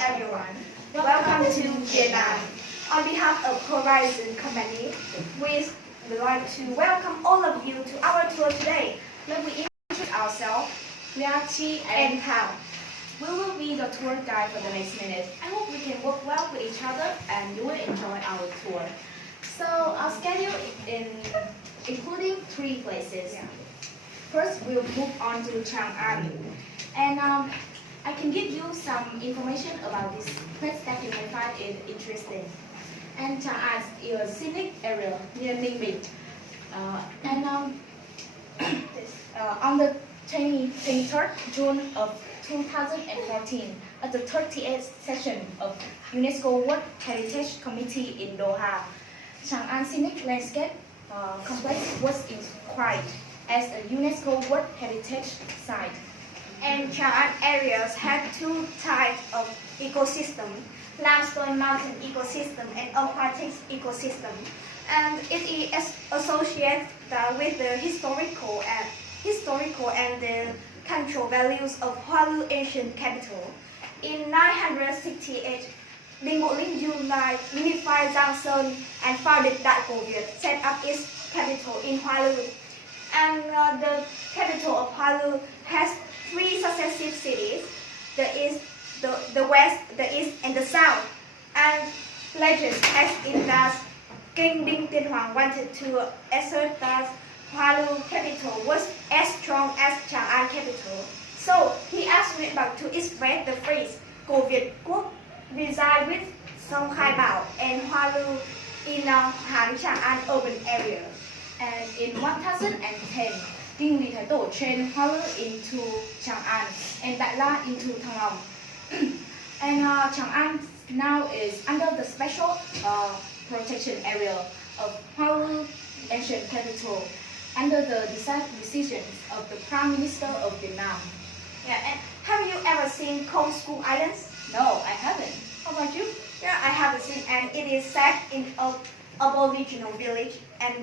everyone. Welcome to Viet Nam. On behalf of Horizon Company, we would like to welcome all of you to our tour today. Let me introduce ourselves. We are Chi and Pao. We will be the tour guide for the next minute. I hope we can work well with each other and you will enjoy our tour. So our schedule including 3 places. First, we'll move on to Chang'an. And I can give you some information about this place that you may find it interesting. And Chang'an is a scenic area near Ninh Bình. On the 23rd June of 2014, at the 38th session of UNESCO World Heritage Committee in Doha, Chang'an Scenic Landscape Complex was inscribed as a UNESCO World Heritage Site. And Chang'an areas have 2 types of ecosystem: limestone mountain ecosystem and aquatic ecosystem. And it is associated with the historical and the cultural values of Hoa ancient capital. In 968, Đinh Bộ Lĩnh unified Giang Sơn and founded Đại Cổ Việt, set up its capital in Hoa. And the capital of Hoa has 3 successive cities: the east, the west, the east, and the south. And legend has it that King Đinh Tiên Hoàng wanted to assert that Hoa capital was as strong as Chang'an capital. So he asked Nguyễn Bạc to express the phrase Cổ Việt Quốc reside with Sông Khai Bảo and Hoa in Hán Chang'an urban area. And in 1010, King Lý Thái Tổ changed Hoa into Chang'an and Đại La into Thăng Long. And Chang'an now is under the special protection area of Hoa ancient capital, under the decisions of the Prime Minister of Viet Nam. Yeah, and have you ever seen Cold School Islands? No, I haven't. How about you? Yeah, I haven't seen, and it is set in a aboriginal village, and the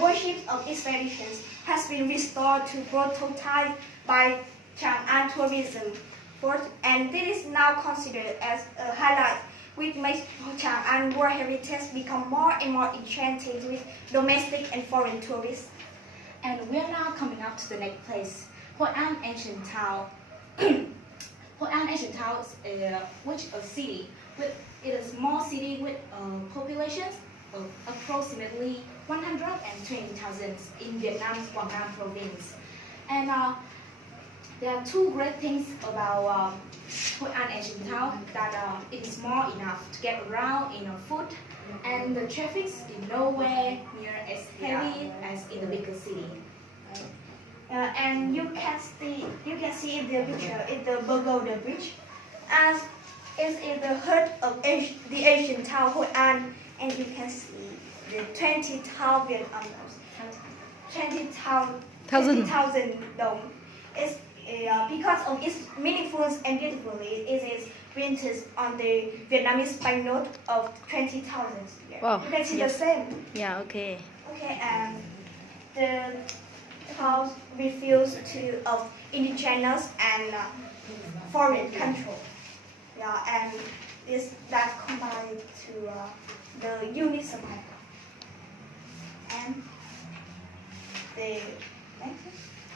worship of expeditions has been restored to prototype by Chang'an Tourism Board, and this is now considered as a highlight, which makes Chang'an World Heritage become more and more enchanting with domestic and foreign tourists. And we are now coming up to the next place, Hội An Ancient Town. Hội An Ancient Town is a city. It is a small city with populations of approximately 120,000 in Vietnam's Quảng Nam province. And there are 2 great things about Hội An Ancient Town, that it is small enough to get around in a foot, and the traffic is nowhere near as heavy as in the bigger city. And you can see in the picture in the below the bridge, as is in the heart of the ancient town Hội An, and you can see the 20,000 dome. It's because of its meaningful and beautifully, it is printed on the Vietnamese banknote of 20,000. Wow. You can see the same. Yeah, okay. Okay, and the house refused of indigenous and foreign control. Yeah, and that combined to the unit supply. And the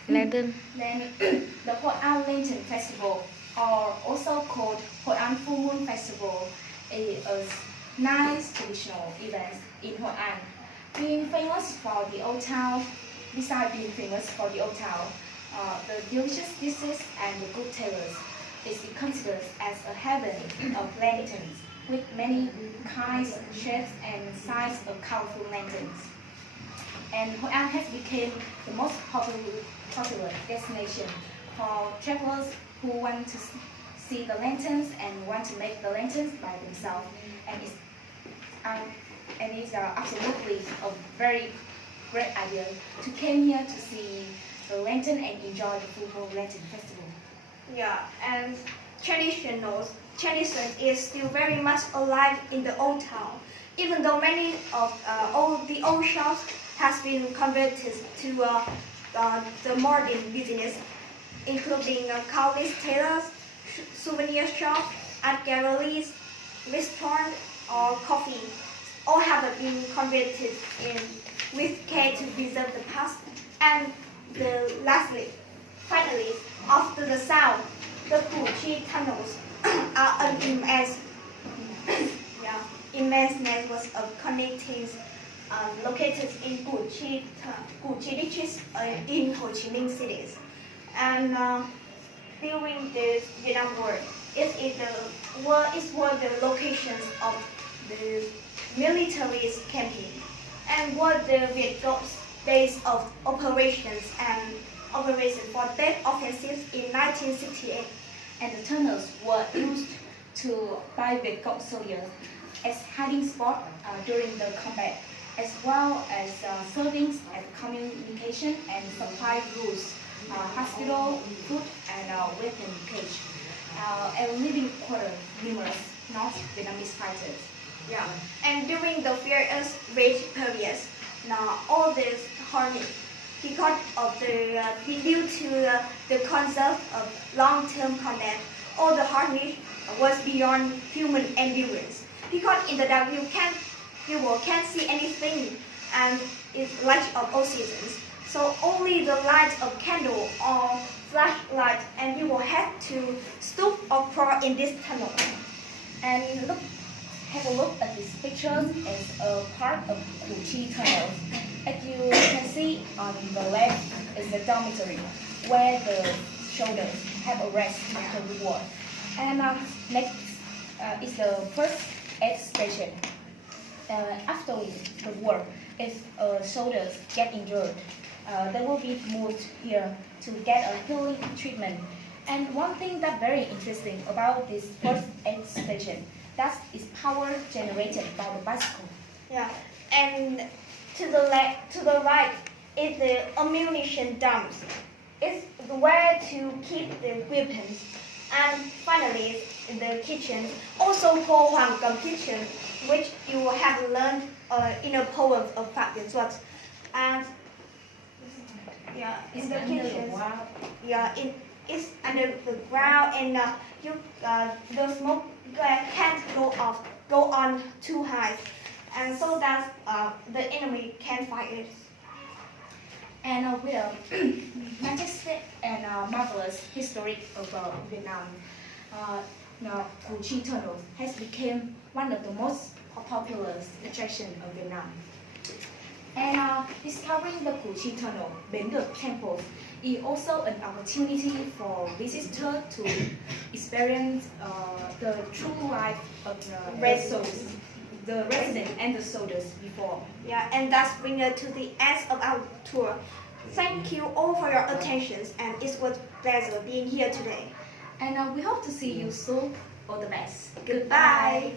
Lantern. Then the Hội An Lantern Festival, or also called Hội An Full Moon Festival, is a nice traditional event in Hội An. Being famous for the old town, besides being famous for the old town, the delicious dishes and the good tailors, is considered as a heaven of lanterns, with many kinds, shapes, and sizes of colorful lanterns. And Hội An has become the most popular destination for travelers who want to see the lanterns and want to make the lanterns by themselves. And it's absolutely a very great idea to come here to see the lantern and enjoy the Full Moon Lantern Festival. Yeah, and tradition is still very much alive in the old town, even though many of the old shops has been converted to the modern business, including countless tailors, souvenir shops, art galleries, restaurants, or coffee, all have been converted in with care to preserve the past. And finally, after the south, the Pu Chi tunnels are an immense network of connecting located in Pu Chi districts in Ho Chi Minh cities. And during the Vietnam War, it was the locations of the military camping and was the Viet Cong's base of operations for that offensive in 1968. And the tunnels were used by Viet Cong soldiers as hiding spot during the combat, as well as serving as communication and supply routes, hospital, food, and weapon cage, and living quarter numerous North Vietnamese fighters. Yeah, and during the fierce rage periods, now all this harmony because of due to the concept of long-term combat, all the hardness was beyond human endurance. Because in the dark you can't see anything, and it's light of all seasons. So only the light of candle or flashlight, and you will have to stoop or crawl in this tunnel. And have a look at these pictures as a part of Pu Chi tunnel. As you can see on the left is the dormitory where the soldiers have a rest after the war. And next is the first aid station. After the war, if soldiers get injured, they will be moved here to get a healing treatment. And one thing that's very interesting about this first aid station, that is power generated by the bicycle. Yeah, and to the right is the ammunition dumps. It's where to keep the weapons. And finally, the kitchen, also called Hoàng Cầm Kitchen, which you have learned in a poem of Phạm Viễn Duật. And yeah, in the kitchen, it's under the ground, and the smoke can't go on too high, and so that the enemy can fight it. And with a majestic and marvelous history of Vietnam, now Pu Chi Tunnel has become one of the most popular attractions of Vietnam. And discovering the Pu Chi Tunnel, Bến Được Temple, is also an opportunity for visitors to experience the true life of the residents and the soldiers before. Yeah, and that's bring us to the end of our tour. Thank you all for your attention, and it was a pleasure being here today. And we hope to see you soon. All the best. Goodbye.